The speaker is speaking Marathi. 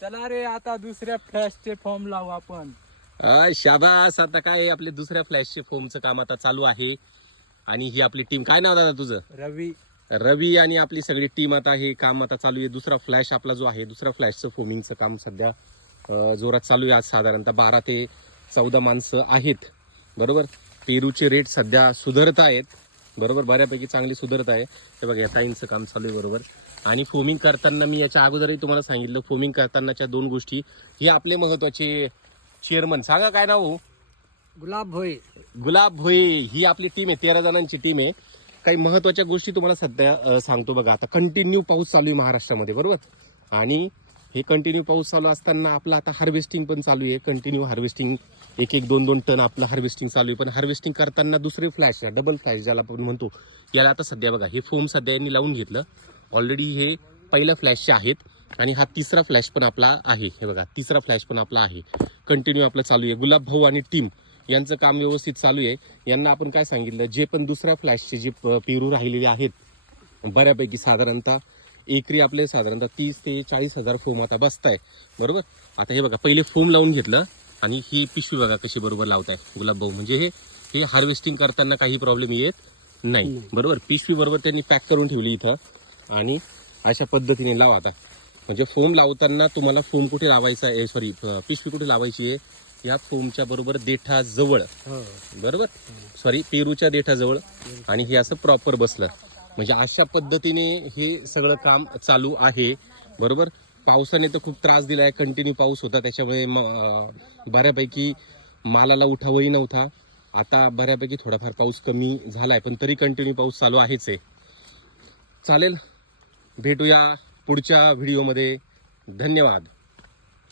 चला रे आता दुसऱ्या फ्लॅशचे फॉर्म लावू आपण. शाबास. आता काय आपले दुसऱ्या फ्लॅशचे फोमचं काम आता चालू आहे. आणि ही आपली टीम, काय नाव दादा तुझं? रवी आणि आपली सगळी टीम आता हे काम आता चालू आहे. दुसरा फ्लॅश आपला जो आहे, दुसरा फ्लॅशचं फोमिंगचं काम सध्या जोरात चालू आहे. आज साधारणतः 12 ते 14 माणसं आहेत. बरोबर. पेरूचे रेट सध्या सुधारत आहेत. बरोबर, बऱ्यापैकी चांगली सुधारत आहे. हे बघा, या ताईंचं काम चालू आहे. बरोबर. आणि फोमिंग करताना मी याच्या अगोदरही तुम्हाला सांगितलं, फोमिंग करतानाच्या 2 गोष्टी, हे आपले महत्वाचे चेअरमन, सांगा काय नाव? गुलाब भोई. ही आपली टीम आहे, 13 जणांची टीम आहे. काही महत्वाच्या गोष्टी तुम्हाला सध्या सांगतो बघा. आता कंटिन्यू पाऊस चालू आहे महाराष्ट्रामध्ये. बरोबर. आणि हे कंटिन्यू पाऊस चालू असताना आपलं आता हार्वेस्टिंग पण चालू आहे. कंटिन्यू हार्वेस्टिंग 1-2 टन आपलं हार्वेस्टिंग चालू आहे. पण हार्वेस्टिंग करताना दुसरे फ्लॅश, डबल फ्लॅश ज्याला आपण म्हणतो, याला आता सध्या बघा हे फोम सध्या यांनी लावून घेतलं. ऑलरेडी हे पहिल्या फ्लॅशचे आहेत. आणि हा तिसरा फ्लॅश पण आपला आहे. हे बघा, तिसरा फ्लॅश पण आपला आहे. कंटिन्यू आपलं चालू आहे. गुलाब भाऊ आणि टीम यांचं काम व्यवस्थित चालू आहे. यांना आपण काय सांगितलं, जे पण दुसऱ्या फ्लॅशचे जे पेरू राहिलेले आहेत, बऱ्यापैकी साधारणतः एकरी आपले साधारणतः 30 ते 40 हजार फोम आता बसताय. बरोबर. आता हे बघा, पहिले फोम लावून घेतलं आणि ही पिशवी बघा कशी बरोबर लावताय गुलाब भाऊ. म्हणजे हे हार्वेस्टिंग करताना काही प्रॉब्लेम येत नाही. बरोबर. पिशवी बरोबर त्यांनी पॅक करून ठेवली इथं. आणि अशा पद्धतीने लावा आता. म्हणजे फोम लावताना तुम्हाला फोम कुठे लावायचा आहे, सॉरी पिशवी कुठे लावायची आहे, या फोमच्या बरोबर देठाजवळ. बरोबर. सॉरी, पेरूच्या देठाजवळ. आणि हे असं प्रॉपर बसलं. म्हणजे अशा पद्धतीने हे सगळं काम चालू आहे. बरोबर. पावसाने तर खूप त्रास दिलाय. कंटिन्यू पाऊस होता, त्याच्यामुळे बऱ्यापैकी मालाला उठावही नव्हता. आता बऱ्यापैकी थोडाफार पाऊस कमी झालाय, पण तरी कंटिन्यू पाऊस चालू आहेच आहे. चालेल, भेटूया पुढच्या व्हिडिओमध्ये. धन्यवाद.